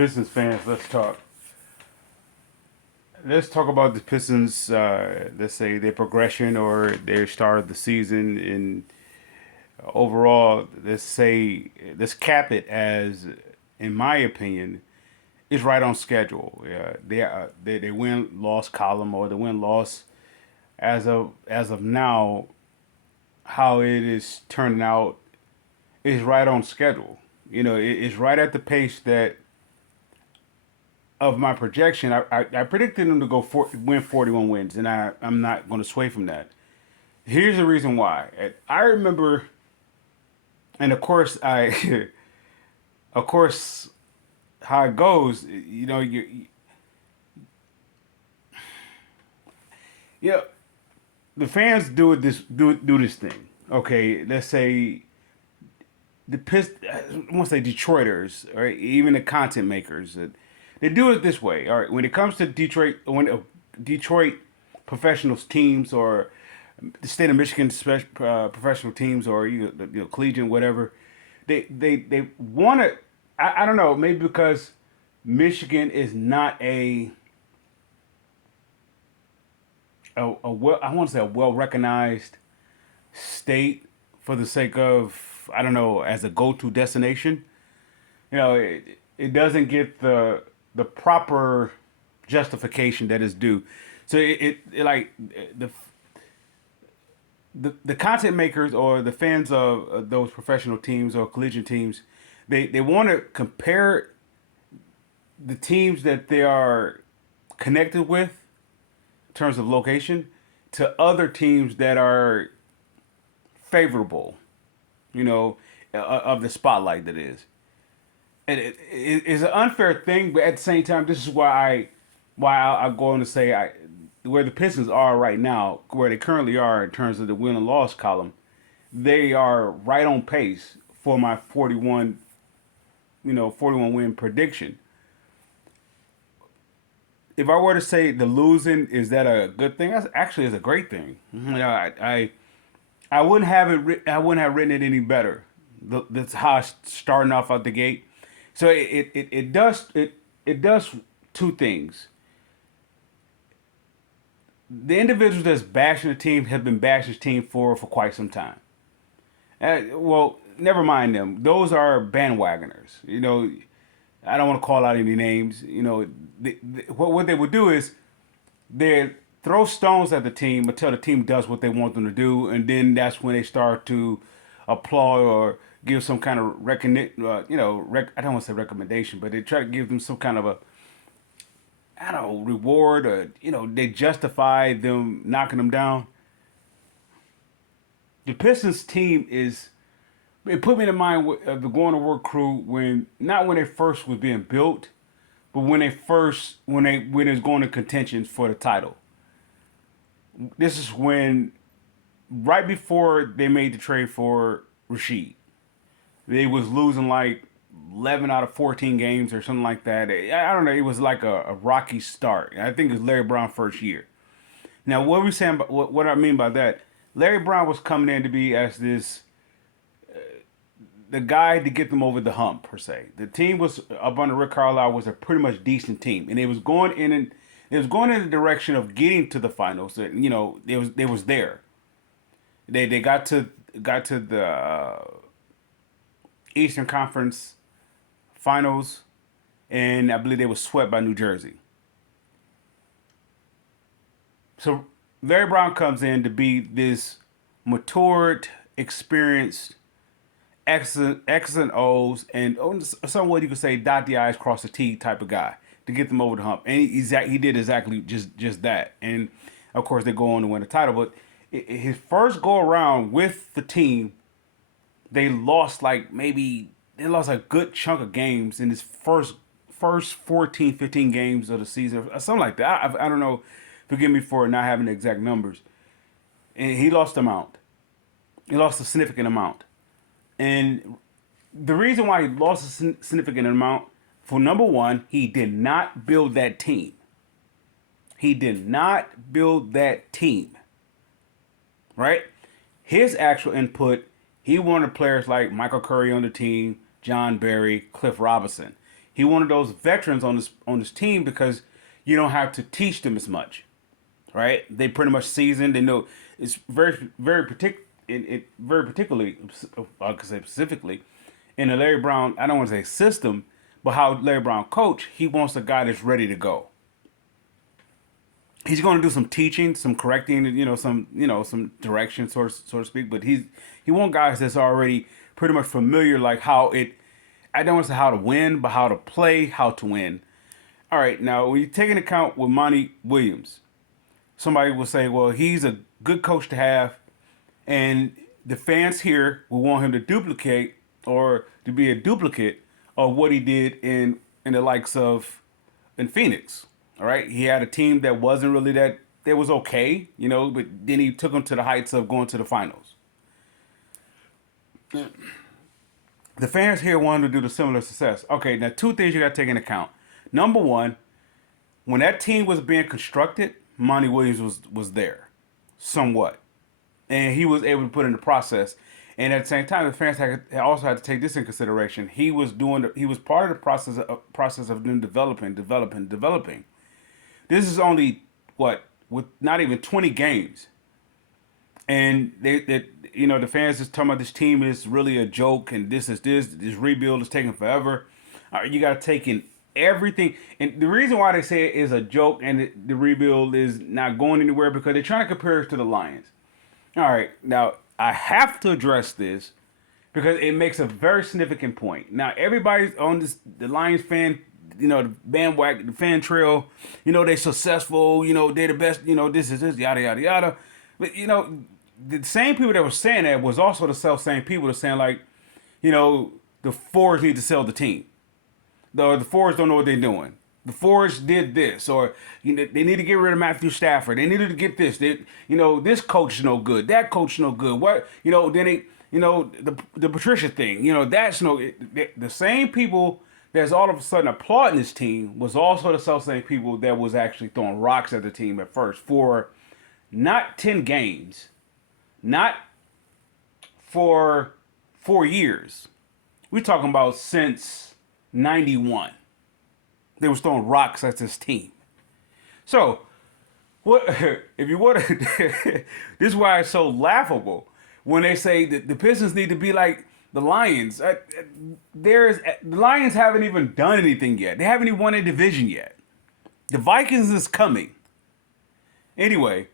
Pistons fans, let's talk. Let's talk about the Pistons. Let's say their progression or their start of the season. And overall, let's cap it as, in my opinion, is right on schedule. They win loss column or the win loss as of now. How it is turning out is right on schedule. It's right at the pace that of my projection. I predicted them to win 41 wins, and I'm not going to sway from that. Here's the reason why. I remember, and of course, of course, how it goes. You know, the fans do this thing. Okay, let's say I want to say Detroiters, or even the content makers. They do it this way. All right, when it comes to Detroit professional teams or the state of Michigan professional teams or collegiate whatever, they want to. I don't know, maybe because Michigan is not a well, I want to say a well recognized state for the sake of, I don't know, as a go to destination. It doesn't get the proper justification that is due. So it like the content makers or the fans of those professional teams or collegiate teams, they want to compare the teams that they are connected with in terms of location to other teams that are favorable, of the spotlight that is. And it's an unfair thing, but at the same time, this is why I go on to say where the Pistons are right now, where they currently are in terms of the win and loss column, they are right on pace for my 41 win prediction. If I were to say the losing, is that a good thing? That's actually is a great thing. I wouldn't have I wouldn't have written it any better. That's how it's starting off out the gate. So it does two things. The individuals that's bashing the team have been bashing the team for quite some time. Well, never mind them. Those are bandwagoners. I don't want to call out any names. What they would do is they throw stones at the team until the team does what they want them to do, and then that's when they start to applaud or give some kind of recognition. I don't want to say recommendation, but they try to give them some kind of a, I don't know, reward, or they justify them knocking them down. The Pistons team is. It put me in mind of the Going to Work crew when not when they first was being built, but when it was going to contention for the title. This is when right before they made the trade for Rasheed. They was losing like 11 out of 14 games or something like that. I don't know. It was like a rocky start. I think it was Larry Brown first year. Now, what we saying? What I mean by that? Larry Brown was coming in to be as the guy to get them over the hump per se. The team was up under Rick Carlisle was a pretty much decent team, and it was going in and it was going in the direction of getting to the finals. They was there. They got to the Eastern Conference Finals, and I believe they were swept by New Jersey. So Larry Brown comes in to be this matured, experienced X's and O's, and some way you could say dot the I's, cross the T type of guy to get them over the hump. And he did exactly just that. And of course, they go on to win the title. But his first go around with the team, they lost a good chunk of games in his first 14, 15 games of the season, or something like that. I don't know. Forgive me for not having the exact numbers. And he lost amount. He lost a significant amount. And the reason why he lost a significant amount, for number one, he did not build that team. He did not build that team. Right? His actual input, he wanted players like Michael Curry on the team, John Barry, Cliff Robinson. He wanted those veterans on this team because you don't have to teach them as much, right? They pretty much seasoned. They know it's very very particularly, I could say specifically, in the Larry Brown. I don't want to say system, but how Larry Brown coach. He wants a guy that's ready to go. He's going to do some teaching, some correcting, some direction, so to speak. But he wants guys that's already pretty much familiar, like how it. I don't want to say how to win, but how to play, how to win. All right, now when you take into account with Monty Williams, somebody will say, well, he's a good coach to have, and the fans here will want him to duplicate or to be a duplicate of what he did in the likes of in Phoenix. All right, he had a team that wasn't really that was okay, but then he took them to the heights of going to the finals. The fans here wanted to do the similar success. Okay, now two things you got to take into account. Number one, when that team was being constructed, Monty Williams was there, somewhat, and he was able to put in the process. And at the same time, the fans also had to take this in consideration. He was part of the process of them developing. This is only with not even 20 games, and the fans is talking about this team is really a joke, and this rebuild is taking forever. You got to take in everything, and the reason why they say it is a joke and the rebuild is not going anywhere because they're trying to compare it to the Lions. All right, now I have to address this because it makes a very significant point. Now everybody's on the Lions fan, the bandwagon, the fan trail. They're successful. They're the best. This is yada yada yada. But the same people that were saying that was also the same people that were saying like, the Fords need to sell the team. The Fords don't know what they're doing. The Fords did this, or they need to get rid of Matthew Stafford. They needed to get this. This coach is no good. That coach is no good. What then they the Patricia thing. That's the same people that's all of a sudden applauding this team was also the same people that was actually throwing rocks at the team at first for not 10 games, not for 4 years. We're talking about since 91. They was throwing rocks at this team. So, what if you want to? This is why it's so laughable when they say that the Pistons need to be like the Lions. The Lions haven't even done anything yet. They haven't even won a division yet. The Vikings is coming. Anyway,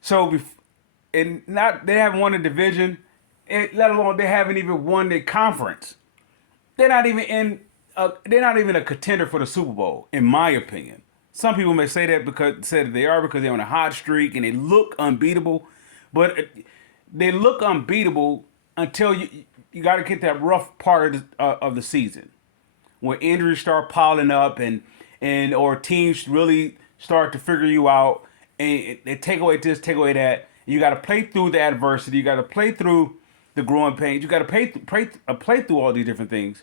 so they haven't won a division, let alone they haven't even won the conference. They're not even a contender for the Super Bowl, in my opinion. Some people may say that because they're on a hot streak and they look unbeatable, but they look unbeatable until you got to get that rough part of the season, where injuries start piling up or teams really start to figure you out and they take away this, take away that. You got to play through the adversity. You got to play through the growing pains. You got to play through all these different things.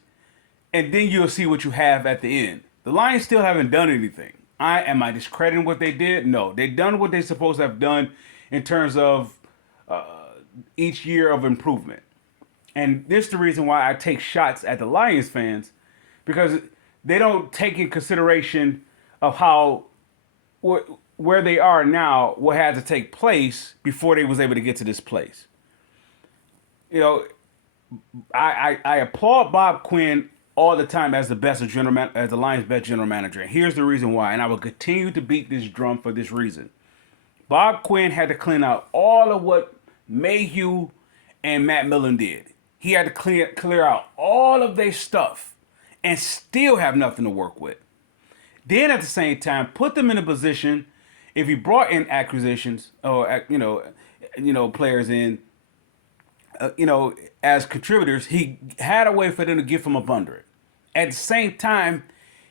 And then you'll see what you have at the end. The Lions still haven't done anything. Am I discrediting what they did? No. They've done what they're supposed to have done in terms of each year of improvement. And this is the reason why I take shots at the Lions fans, because they don't take in consideration of how where they are now, what had to take place before they was able to get to this place. I applaud Bob Quinn all the time as the Lions' best general manager. And here's the reason why, and I will continue to beat this drum for this reason. Bob Quinn had to clean out all of what Mayhew and Matt Millen did. He had to clear out all of their stuff and still have nothing to work with. Then at the same time, put them in a position, if he brought in acquisitions or players in, as contributors, he had a way for them to give him up under it. At the same time,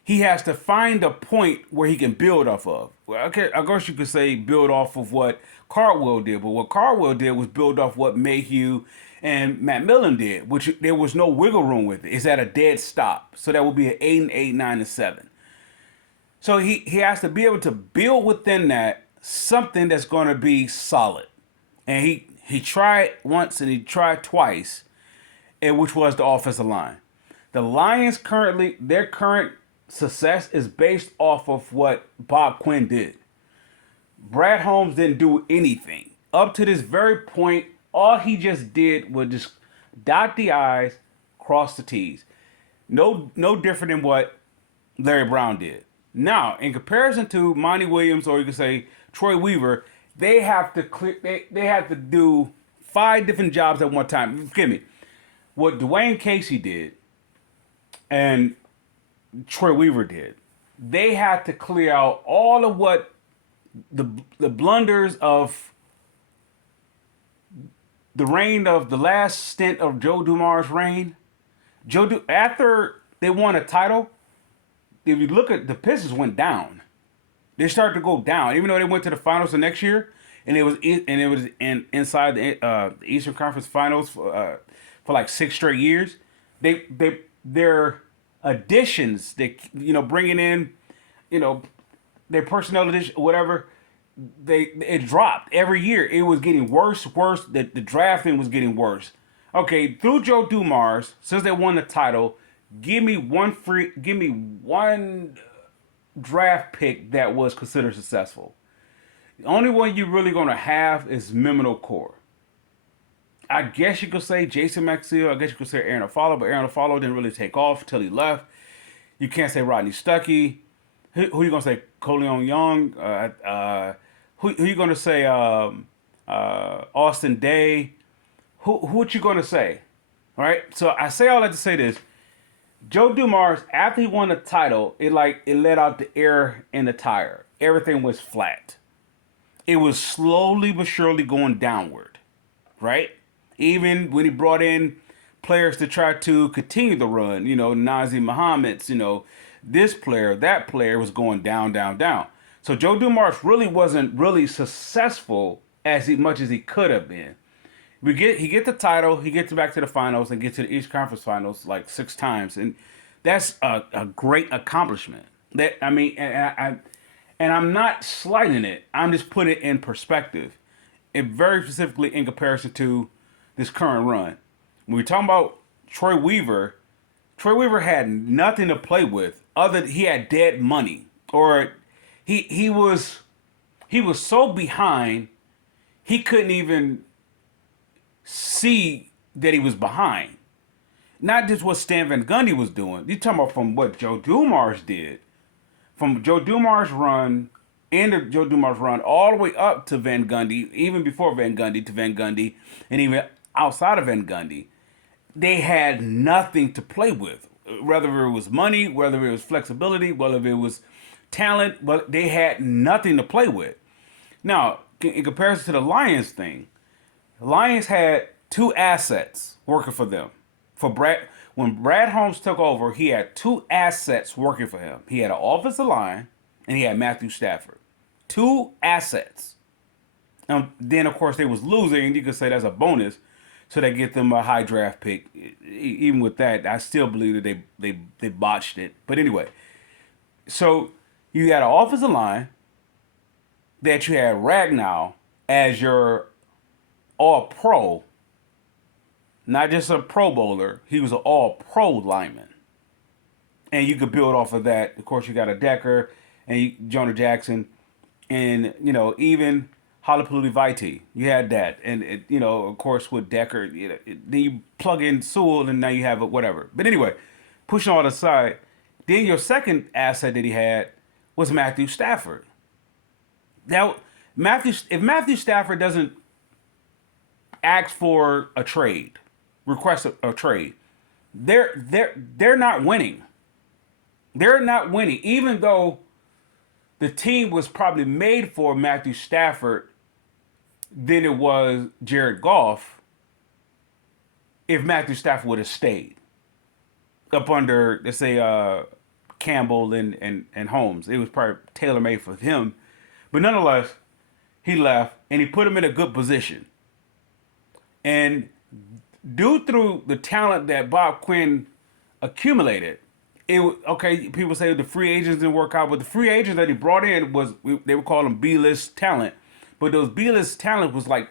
he has to find a point where he can build off of. Well, okay, I guess you could say build off of what Cardwell did, but what Cardwell did was build off what Mayhew and Matt Millen did, which there was no wiggle room with it. It's at a dead stop. So that would be an 8-8, 9-7. So he has to be able to build within that something that's going to be solid. And he tried once and he tried twice, and which was the offensive line. The Lions their current success is based off of what Bob Quinn did. Brad Holmes didn't do anything. Up to this very point, all he just did was just dot the I's, cross the T's. No different than what Larry Brown did. Now, in comparison to Monty Williams, or you could say Troy Weaver, they have to they have to do 5 different jobs at one time. Forgive me. What Dwayne Casey did and Troy Weaver did, they had to clear out all of what the blunders of the reign of the last stint of Joe Dumars' reign. After they won a title, if you look at the Pistons went down. They started to go down, even though they went to the finals the next year, and it was inside the Eastern Conference Finals for like 6 straight years. Their additions, bringing in, their personnel addition, whatever. It dropped every year. It was getting worse. The drafting was getting worse. Okay, through Joe Dumars, since they won the title, give me one draft pick that was considered successful. The only one you're really gonna have is Mimino Core. I guess you could say Jason Maxiell. I guess you could say Aaron Afalo, but Aaron Afalo didn't really take off till he left. You can't say Rodney Stuckey. Who you gonna say? Coleon Young. Who you gonna say? Austin Day. Who you gonna say? All right. So I say all that to say this. Joe Dumars, after he won the title, it let out the air in the tire. Everything was flat. It was slowly but surely going downward, right? Even when he brought in players to try to continue the run, Nazim Muhammad's, this player, that player was going down, down, down. So Joe Dumars really wasn't really successful much as he could have been. He gets the title, he gets back to the finals, and gets to the East Conference Finals like 6 times, and that's a great accomplishment. And I'm not slighting it. I'm just putting it in perspective, and very specifically in comparison to this current run. When we're talking about Troy Weaver had nothing to play with he had dead money, or he was so behind he couldn't even see that he was behind. Not just what Stan Van Gundy was doing. You're talking about from what Joe Dumars did. From Joe Dumars' run, all the way up to Van Gundy, even before Van Gundy to Van Gundy, and even outside of Van Gundy, they had nothing to play with. Whether it was money, whether it was flexibility, whether it was talent, but they had nothing to play with. Now, in comparison to the Lions thing, the Lions had 2 assets working for them. When Brad Holmes took over, he had 2 assets working for him. He had an offensive line, and he had Matthew Stafford. 2 assets. And then, of course, they was losing, and you could say that's a bonus, so they get them a high draft pick. Even with that, I still believe that they botched it. But anyway, so you had an offensive line that you had Ragnow as your all-pro, not just a Pro Bowler. He was an all-pro lineman. And you could build off of that. Of course, you got a Decker and Jonah Jackson and, even Halapoulivaati Vitae. You had that. And, of course, with Decker, then you plug in Sewell and now you have whatever. But anyway, pushing all that aside, then your second asset that he had was Matthew Stafford. Now, if Matthew Stafford doesn't ask for a trade, request a trade, they're not winning. They're not winning, even though the team was probably made for Matthew Stafford than it was Jared Goff. If Matthew Stafford would have stayed up under, let's say, Campbell and Holmes, it was probably tailor made for him. But nonetheless, he left and he put him in a good position. And due through the talent that Bob Quinn accumulated, people say the free agents didn't work out, but the free agents that he brought in they would call them B-list talent. But those B-list talent was like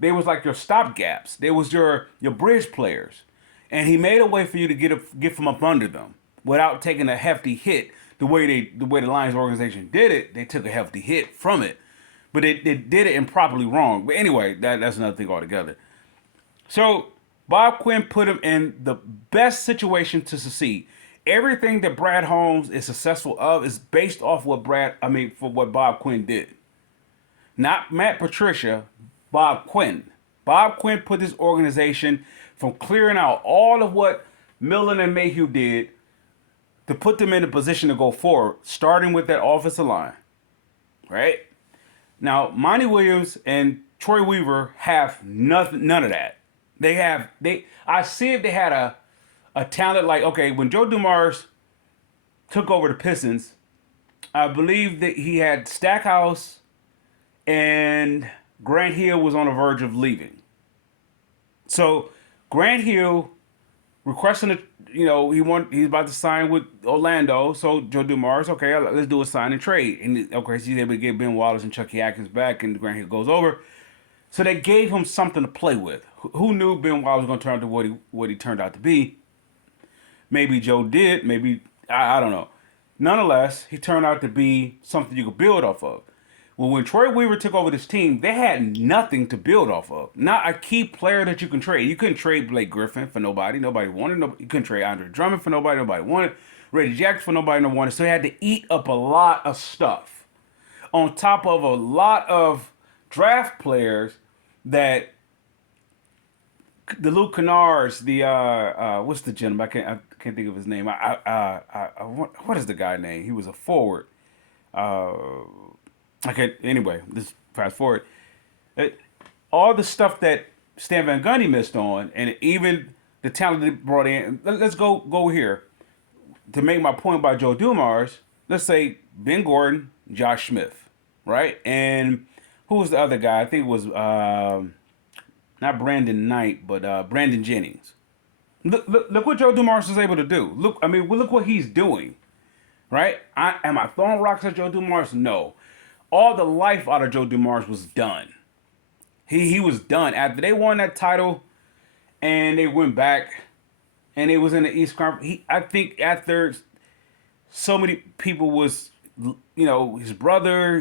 your stopgaps. They was your bridge players. and he made a way for you to get from up under them without taking a hefty hit. The way the Lions organization did it, they took a hefty hit from it, but they did it improperly wrong. But anyway, that's another thing altogether. So Bob Quinn put him in the best situation to succeed. Everything that Brad Holmes is successful of is based off for what Bob Quinn did. Not Matt Patricia, Bob Quinn. Bob Quinn put this organization from clearing out all of what Millen and Mayhew did to put them in a position to go forward, starting with that offensive line. Right? Now, Monty Williams and Troy Weaver have none of that. I see if they had a talent like, okay, when Joe Dumars took over the Pistons, I believe that he had Stackhouse and Grant Hill was on the verge of leaving. So Grant Hill requesting he's about to sign with Orlando. So Joe Dumars, okay, let's do a sign and trade. And of course he's able to get Ben Wallace and Chucky Atkins back, and Grant Hill goes over. So they gave him something to play with. Who knew Ben Wallace was going to turn out to what he turned out to be? Maybe Joe did. Maybe, I don't know. Nonetheless, he turned out to be something you could build off of. Well, when Troy Weaver took over this team, they had nothing to build off of. Not a key player that you can trade. You couldn't trade Blake Griffin for nobody. Nobody wanted. You couldn't trade Andre Drummond for nobody. Nobody wanted. Reggie Jackson for nobody. Nobody wanted. So they had to eat up a lot of stuff. On top of a lot of draft players that the Luke Kennards, what's the gentleman? I can't think of his name. What is the guy name? He was a forward. Anyway, just fast forward. All the stuff that Stan Van Gundy missed on, and even the talent they brought in. Let's go here. To make my point about Joe Dumars, let's say Ben Gordon, Josh Smith, right? And who was the other guy? I think it was not Brandon Knight, but Brandon Jennings. Look what Joe Dumars was able to do. Look what he's doing, right? Am I throwing rocks at Joe Dumars? No. All the life out of Joe Dumars was done. He was done after they won that title, and they went back, and it was in the East Conference. I think after so many people was, his brother,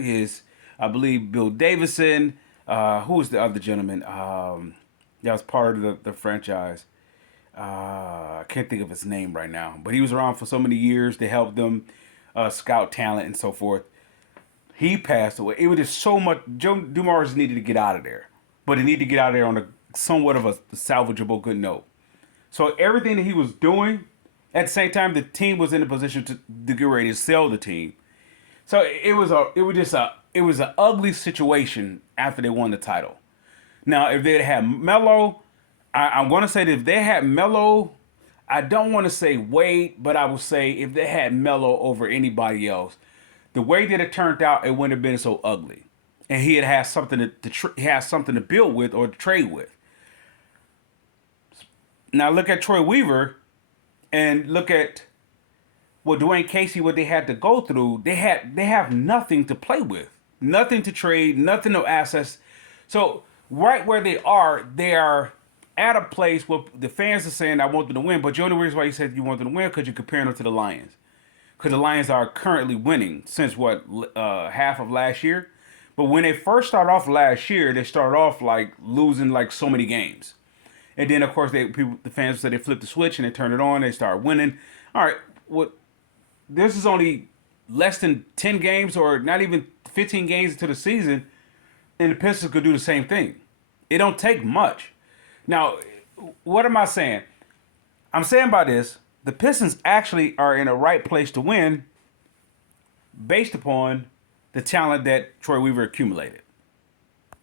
I believe Bill Davison. Who was the other gentleman? That was part of the franchise. I can't think of his name right now, but he was around for so many years to help them scout talent and so forth. He passed away. It was just so much. Joe Dumars needed to get out of there, but he needed to get out of there on a somewhat of a salvageable good note. So everything that he was doing, at the same time, the team was in a position to get ready to sell the team. So it was an ugly situation after they won the title. Now, if they had Melo, I'm going to say that if they had Melo, I don't want to say Wade, but I will say if they had Melo over anybody else, the way that it turned out, it wouldn't have been so ugly, and he had something to build with or to trade with. Now look at Troy Weaver, and look at Dwayne Casey, what they had to go through. They have nothing to play with, nothing to trade, nothing, no assets. So right where they are at a place where the fans are saying, I want them to win. But the only reason why you said you want them to win because you're comparing them to the Lions. Because the Lions are currently winning since half of last year. But when they first started off last year, they started off like losing like so many games. And then, of course, the fans said they flipped the switch and they turned it on. They started winning. All right, this is only less than 10 games or not even 15 games into the season, and the Pistons could do the same thing. It don't take much. Now, what am I saying? I'm saying by this, the Pistons actually are in a right place to win based upon the talent that Troy Weaver accumulated.